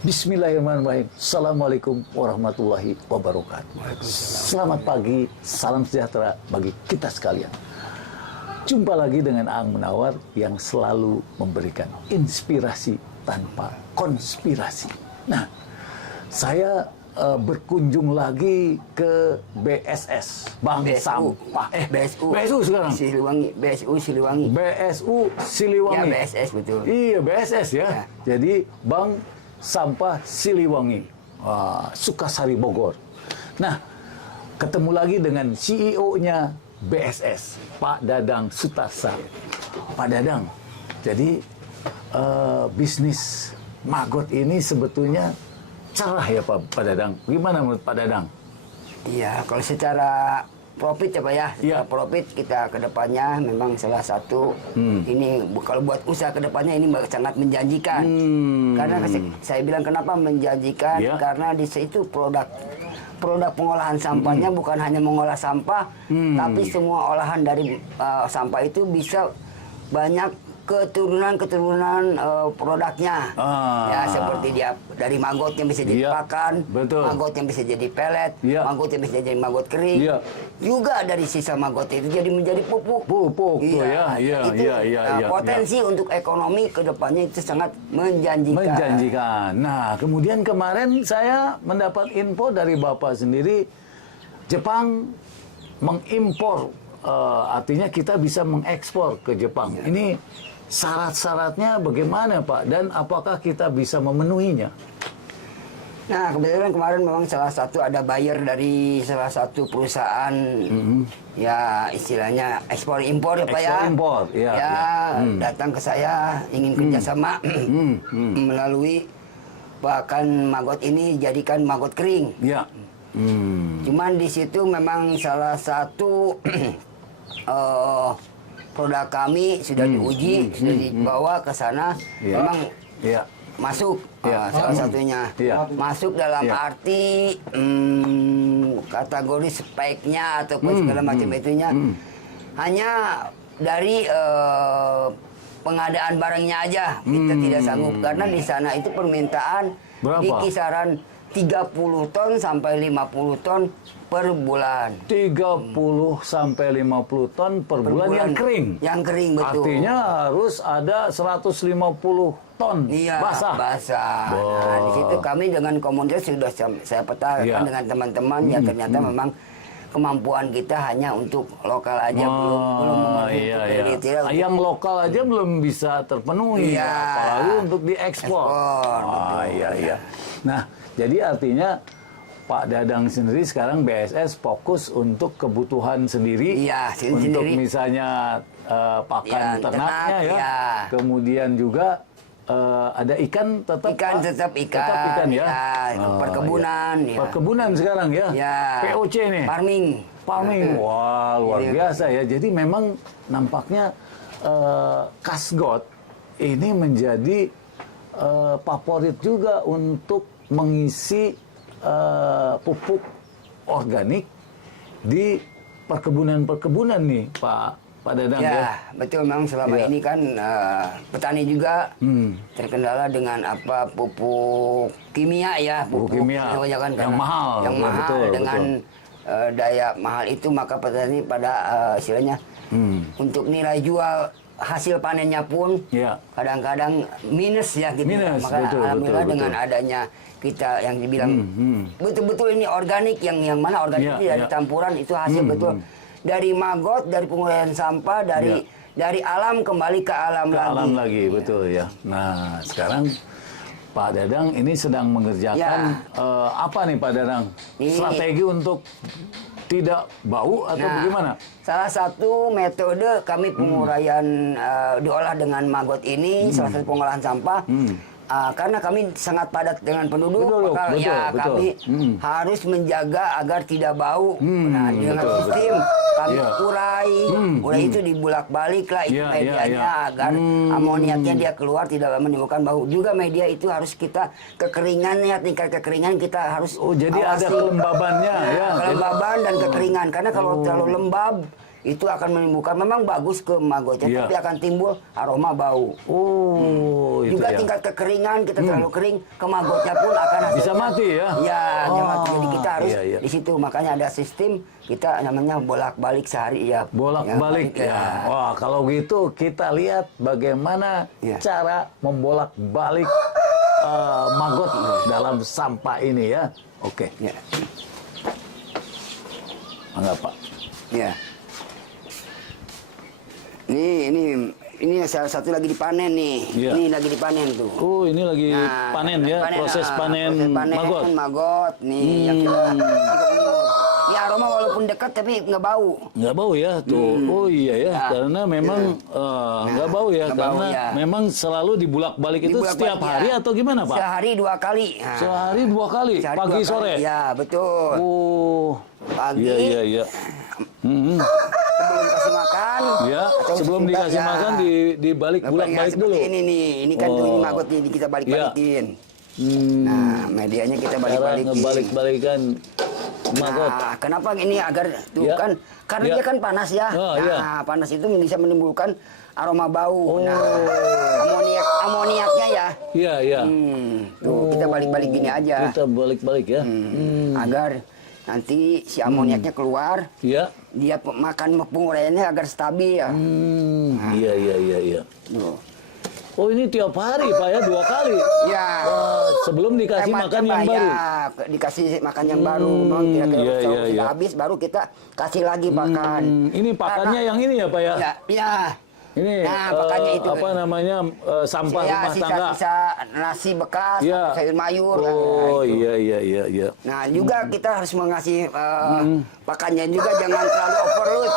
Bismillahirrahmanirrahim. Assalamualaikum warahmatullahi wabarakatuh. Selamat pagi, salam sejahtera bagi kita sekalian. Jumpa lagi dengan Aang Munawar yang selalu memberikan inspirasi tanpa konspirasi. Nah, saya berkunjung lagi ke BSS, Bank Sampah. BSU sekarang. BSU Siliwangi. BSU Siliwangi. Ya, BSS betul. Iya, BSS ya. Jadi Bank Sampah Siliwangi, Sukasari Bogor. Nah, ketemu lagi dengan CEO-nya BSS, Pak Dadang Sutarsa. Pak Dadang, jadi bisnis maggot ini sebetulnya cerah ya Pak Dadang. Gimana menurut Pak Dadang? Iya, kalau secara profit ya Pak ya, secara profit kita ke depannya memang salah satu ini kalau buat usaha ke depannya ini sangat menjanjikan. Karena saya bilang kenapa menjanjikan? Karena di situ produk pengolahan sampahnya bukan hanya mengolah sampah, tapi semua olahan dari sampah itu bisa banyak keturunan produknya. Ya seperti dia dari maggot yang bisa jadi pakan, maggot yang bisa jadi pelet, maggot yang bisa jadi maggot kering. Juga dari sisa maggot itu jadi menjadi pupuk. Potensi untuk ekonomi kedepannya itu sangat menjanjikan. Nah, kemudian kemarin saya mendapat info dari Bapak sendiri, Jepang mengimpor, artinya kita bisa mengekspor ke Jepang. Ini syarat-syaratnya bagaimana Pak? Dan apakah kita bisa memenuhinya? Nah, kebetulan kemarin memang salah satu ada buyer dari salah satu perusahaan, ya istilahnya ekspor impor ya Pak ya. Impor, datang ke saya ingin kerjasama melalui bahkan maggot ini jadikan maggot kering. Cuman di situ memang salah satu produk kami sudah diuji, sudah dibawa ke sana, memang masuk. Salah satunya masuk dalam arti kategori speknya ataupun segala macam itunya hanya dari pengadaan barangnya aja kita tidak sanggup, karena di sana itu permintaan di kisaran 30 ton sampai 50 ton per bulan. 30 sampai 50 ton per bulan yang kering. Yang kering betul. Artinya harus ada 150 ton basah. Nah, di situ kami dengan komunitas sudah saya petakan dengan teman-teman ya, ternyata memang kemampuan kita hanya untuk lokal aja, belum memenuhi. Yang lokal aja belum bisa terpenuhi, apalagi untuk diekspor. Nah, jadi artinya Pak Dadang sendiri sekarang BSS fokus untuk kebutuhan sendiri, untuk misalnya pakan ternaknya kemudian juga ada ikan tetap ikan perkebunan perkebunan sekarang POC nih, farming. Wah, luar biasa ya. Jadi memang nampaknya Kasgot ini menjadi favorit juga untuk mengisi pupuk organik di perkebunan nih Pak Dadang betul. Memang selama ini kan petani juga terkendala dengan pupuk kimia pupuk kimia yang mahal dengan daya mahal itu, maka petani pada istilahnya untuk nilai jual hasil panennya pun kadang-kadang minus gitu. Maka alhamdulillah dengan adanya kita yang dibilang betul-betul ini organik, yang mana organik itu dari campuran itu hasil betul dari maggot, dari pengolahan sampah, dari alam kembali ke alam lagi. Betul ya. Nah, sekarang Pak Dadang ini sedang mengerjakan apa nih Pak Dadang? Strategi untuk tidak bau atau bagaimana? Salah satu metode kami penguraian diolah dengan maggot ini, salah satu pengolahan sampah. Karena kami sangat padat dengan penduduk, maka kami harus menjaga agar tidak bau. Nah, dengan sistem kami urai itu dibulak-balik lah itu medianya agar amoniaknya dia keluar, tidak menimbulkan bau. Juga media itu harus kita kekeringannya, tingkat kekeringan kita harus jadi awasi. Ada kelembabannya kelembaban dan kekeringan, karena kalau terlalu lembab itu akan menimbulkan, memang bagus ke magotnya, Iya. tapi akan timbul aroma bau. Oh, itu Juga ya. tingkat kekeringan, kita terlalu kering, ke magotnya pun akan Bisa mati ya? Ya, dia Oh, mati. Jadi kita harus iya, iya. di situ, makanya ada sistem kita namanya bolak-balik sehari ya. Bolak-balik ya. Wah, kalau gitu kita lihat bagaimana Ya. cara membolak-balik maggot dalam sampah ini ya. Oke, Ya. enggak Pak. Ya. Ini salah satu lagi dipanen nih. Iya. Ini lagi dipanen tuh. Oh, ini lagi panen ya, proses panen maggot. Maggot nih yang kita ini aroma walaupun dekat tapi nggak bau. Nggak bau ya tuh. Oh iya ya, Nah, karena memang nggak bau ya, nggak bau, karena ya. memang selalu dibulak-balik itu Dibulak-balik, setiap hari ya. atau gimana Pak? Sehari 2 kali. Nah, Sehari 2 kali, sehari pagi 2 kali. sore. Ya, betul. Oh, Pagi. iya. Hmm. Sebelum kasih makan. Ya, atau sebelum sesudah, dikasih ya. makan dibalik Ya, bulak-balik seperti dulu. Ini nih, ini kan tuh Oh. ini maggot nih kita balik-balikin. Hmm. Nah, medianya kita Cara balik-balikin. ngebalik-balikan maggot. Nah, kenapa ini agar tuh Ya. kan karena Ya. dia kan panas ya. Oh, nah, iya. panas itu bisa menimbulkan aroma bau. Oh. Nah, amoniaknya ya. Iya. Tuh kita balik-balik gini aja. Kita balik-balik ya. Agar nanti si amoniaknya keluar, Iya. dia makan penguraiannya agar stabil ya. Iya. Tuh. Oh, ini tiap hari Pak ya, 2 kali. Ya. Sebelum dikasih Hemat makan coba, yang baru. ya, dikasih makan yang baru, memang kira-kira iya, kalau iya, kita iya. habis baru kita kasih lagi pakan. Ini pakannya yang ini ya Pak ya? Ya. Ini Nah, pakannya itu. apa namanya sampah Ya, rumah tangga. sisa nasi bekas, Ya. atau sayur mayur. Oh, nah, itu. iya. Nah, juga kita harus mengasih pakannya juga jangan terlalu overload.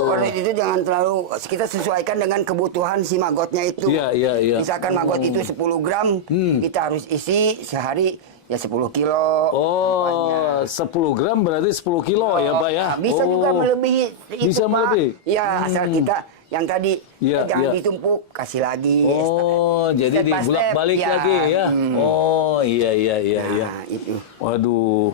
Overload itu jangan terlalu, kita sesuaikan dengan kebutuhan si maggotnya itu. Iya. Misalkan maggot itu 10 gram, kita harus isi sehari ya 10 kilo. Oh, 10 gram berarti 10 kilo ya Pak ya? Nah, bisa Oh. juga melebihi itu, Bisa Pak. melebihi? Ya, asal kita yang tadi Iya, jangan iya. ditumpuk, kasih lagi. Oh, jadi Step by step, dibulak-balik ya. lagi ya? Oh, iya. Nah, itu. Waduh.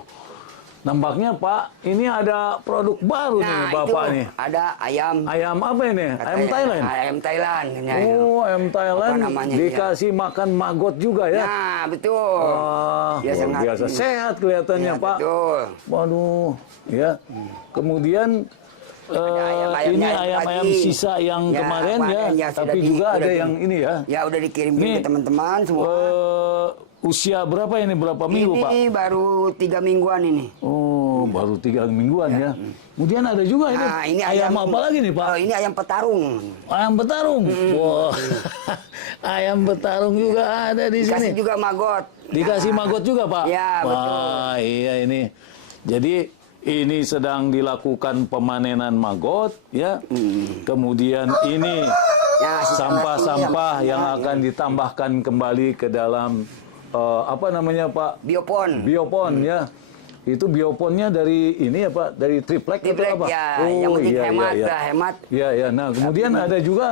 Nampaknya Pak, ini ada produk baru nih Nah, Bapak itu nih. ada ayam. Ayam apa ini? Ayam Thailand? Ayam Thailand. Nah, Oh, ayam Thailand Apa namanya, dikasih makan maggot juga ya? Nah, betul. Wah, Dia luar sangat- biasa sehat kelihatannya Ya, Pak. betul. Waduh, ya. Kemudian ayam-ayamnya ini itu ayam-ayam lagi. sisa yang Ya, kemarin ya, kemarin sudah tapi juga ada sudah yang ini ya. Ya, udah dikirim Ini, ke teman-teman semua. Usia berapa ini? Berapa minggu Pak? Ini baru 3 mingguan ini. Oh, baru 3 mingguan ya. Kemudian ada juga ini, Nah, ini ayam apa lagi nih Pak? Oh, ini ayam petarung. Ayam petarung. Wah, ayam petarung juga ada di Kasih sini. juga maggot. Dikasih maggot juga Pak? Ya, betul. Wah, iya ini. Jadi ini sedang dilakukan pemanenan maggot ya. Kemudian ini Ya, sisa sampah-sampah nasi yang ya. akan ditambahkan kembali ke dalam apa namanya Pak? Biopon. Biopon ya. Itu bioponnya dari ini ya Pak, dari triplek atau Triplek apa? ya, yang penting hemat lah, hemat. Iya. Nah, kemudian ada juga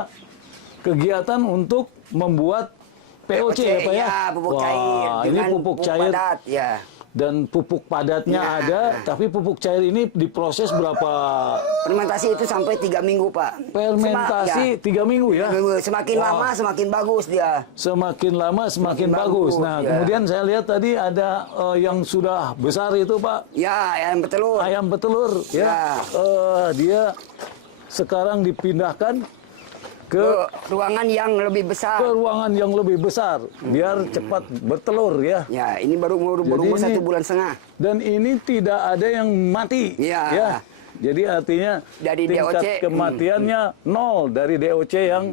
kegiatan untuk membuat POC ya Pak ya? Ya, pupuk cair. Ini dengan pupuk cair padat, ya. dan pupuk padatnya Ya. ada, tapi pupuk cair ini diproses berapa Fermentasi itu sampai 3 minggu, Pak. fermentasi? 3 minggu ya? Semakin lama semakin bagus dia. Semakin lama semakin bagus. Nah, ya. kemudian saya lihat tadi ada yang sudah besar itu Pak, Ya, ayam petelur. ayam petelur ya. Ya. Dia sekarang dipindahkan ke Ruangan yang lebih besar. ruangan yang lebih besar biar cepat bertelur ya. Ya, ini baru Jadi umur ini- 1 bulan setengah. Dan ini tidak ada yang mati. Iya. Ya. Jadi artinya Dari tingkat DOC, kematiannya 0 dari DOC yang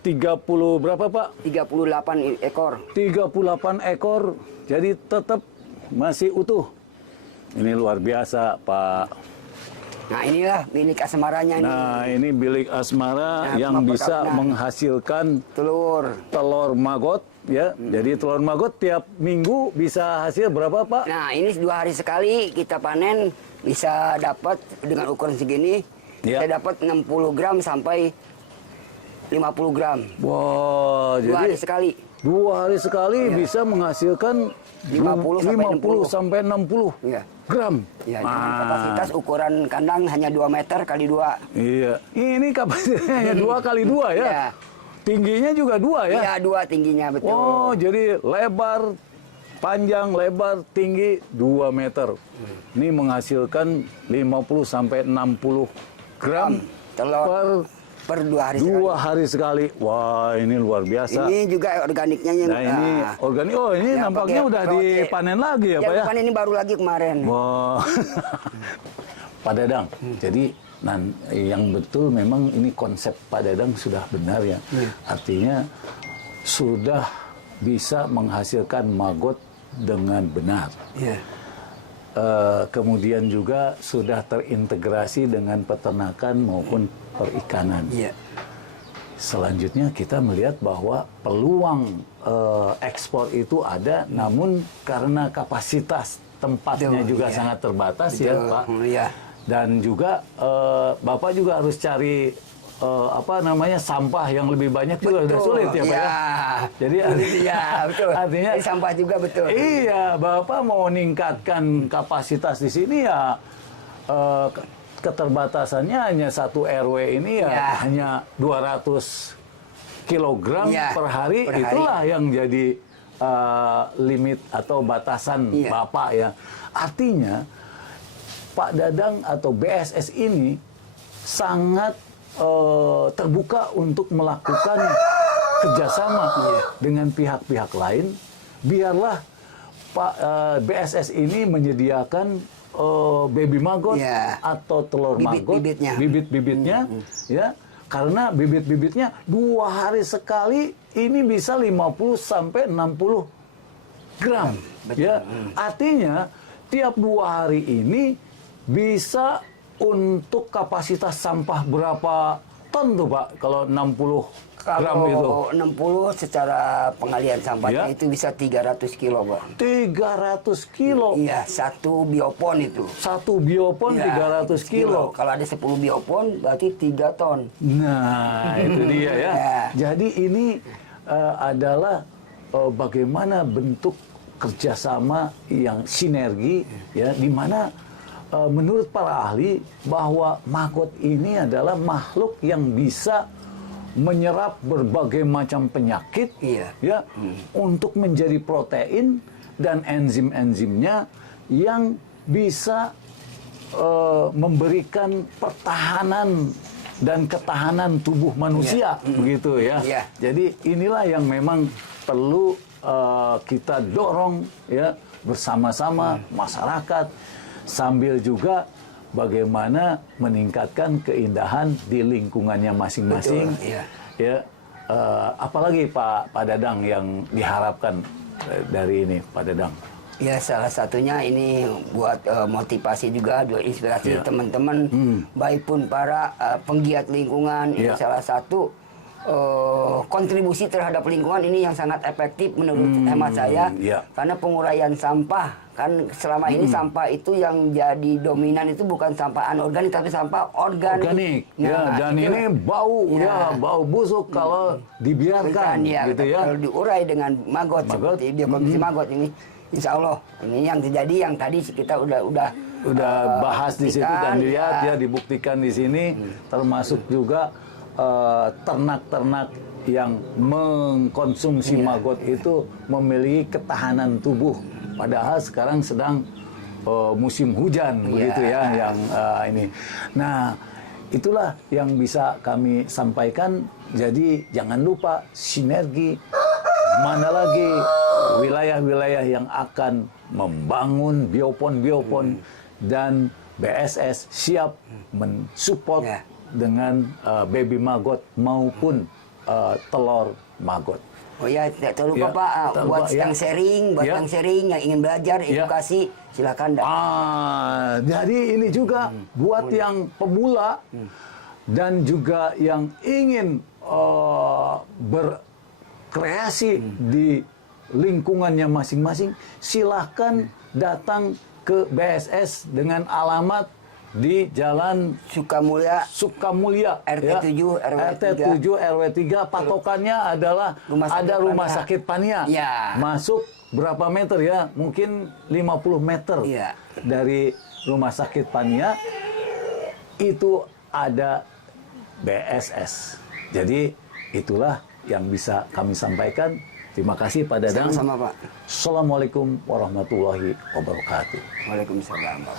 30 berapa Pak? 38 ekor. 38 ekor. Jadi tetap masih utuh. Ini luar biasa Pak. Nah, inilah milik asmaranya nih. Nah, ini bilik asmara Nah, yang bisa perkawinan. menghasilkan Telur. telur maggot ya. Jadi telur maggot tiap minggu bisa hasil berapa Pak? Nah, ini 2 hari sekali kita panen bisa dapat dengan ukuran segini. Ya. Saya dapat 60 gram sampai 50 gram. Wah, 2 hari jadi sekali. 2 hari sekali bisa menghasilkan 50 sampai 60 Iya. gram. Ya, dengan kapasitas ukuran kandang hanya 2 meter kali 2. Iya, ini kapasitasnya hanya 2 kali 2 ya. Iya. Tingginya juga 2 ya. Iya, 2 tingginya betul. Oh, jadi lebar, panjang, lebar, tinggi 2 meter. Ini menghasilkan 50 sampai 60 gram telur per 2 hari sekali. 2 hari sekali. Wah, ini luar biasa. Ini juga organiknya yang Nah, ini organik. Oh, ini ya, nampaknya pakai udah protein. dipanen lagi ya, Pak ya? Panen ini baru lagi kemarin. Wah. Pak Dadang, jadi yang betul memang ini konsep Pak Dadang sudah benar ya. Artinya sudah bisa menghasilkan maggot dengan benar. Iya. Kemudian juga sudah terintegrasi dengan peternakan maupun perikanan. Iya. Selanjutnya kita melihat bahwa peluang ekspor itu ada, namun karena kapasitas tempatnya Betul, juga iya. sangat terbatas ya, Betul, Pak. iya. Dan juga Bapak juga harus cari sampah yang lebih banyak juga sudah sulit ya, Pak ya. Jadi ya, betul. artinya Ini sampah juga betul. iya, Bapak mau meningkatkan kapasitas di sini ya keterbatasannya hanya 1 RW ini ya hanya 200 kilogram per hari. Itulah yang jadi limit atau batasan Bapak ya. Artinya Pak Dadang atau BSS ini sangat terbuka untuk melakukan kerjasama dengan pihak-pihak lain. Biarlah Pak BSS ini menyediakan baby maggot atau telur maggot, bibit-bibitnya, ya, karena bibit-bibitnya 2 hari sekali ini bisa 50 sampai 60 gram, ya. Artinya tiap 2 hari ini bisa untuk kapasitas sampah berapa ton tuh Pak kalau 60 gram itu? Kalau 60 secara pengalian sampahnya itu bisa 300 kilo, Pak. 300 kilo? Iya, 1 biopon itu. 1 biopon 300 kilo. Kalau ada 10 biopon berarti 3 ton. Nah, itu dia ya. Jadi ini adalah bagaimana bentuk kerjasama yang sinergi ya, di mana menurut para ahli bahwa maggot ini adalah makhluk yang bisa menyerap berbagai macam penyakit ya untuk menjadi protein dan enzim-enzimnya yang bisa memberikan pertahanan dan ketahanan tubuh manusia begitu ya. Jadi inilah yang memang perlu kita dorong ya bersama-sama masyarakat, sambil juga bagaimana meningkatkan keindahan di lingkungannya masing-masing. Ya, apalagi Pak Dadang yang diharapkan dari ini, Pak Dadang? Ya, salah satunya ini buat motivasi juga, buat inspirasi teman-teman, baik pun para penggiat lingkungan. Ini salah satu kontribusi terhadap lingkungan ini yang sangat efektif menurut hemat saya, karena penguraian sampah. Kan selama ini sampah itu yang jadi dominan itu bukan sampah anorganik tapi sampah organik. Nah, dan ini bau bau busuk kalau dibiarkan gitu ya. Kalau diurai dengan maggot seperti biokomposisi maggot ini, insya Allah ini yang terjadi yang tadi kita udah bahas di situ dan dilihat ya dibuktikan di sini, termasuk juga ternak-ternak yang mengkonsumsi maggot itu memiliki ketahanan tubuh. Padahal sekarang sedang musim hujan begitu ya yang ini. Nah, itulah yang bisa kami sampaikan. Jadi jangan lupa sinergi, mana lagi wilayah-wilayah yang akan membangun biopon dan BSS siap mensupport dengan baby maggot maupun telur maggot. Oh ya, tidak terlalu Pak, buat yang sharing, yang ingin belajar, edukasi, silakan. Jadi ini juga buat yang pemula dan juga yang ingin berkreasi di lingkungannya masing-masing, silahkan datang ke BSS dengan alamat di Jalan Sukamulya, Sukamulya, RT 7 RW 3. RT 7 RW 3. Patokannya adalah ada rumah sakit Pania. Ya. Masuk berapa meter ya? Mungkin 50 meter Ya. dari rumah sakit Pania itu ada BSS. Jadi itulah yang bisa kami sampaikan. Terima kasih Pak Dadang. Sama-sama, Pak. Assalamualaikum warahmatullahi wabarakatuh. Waalaikumsalam, Pak.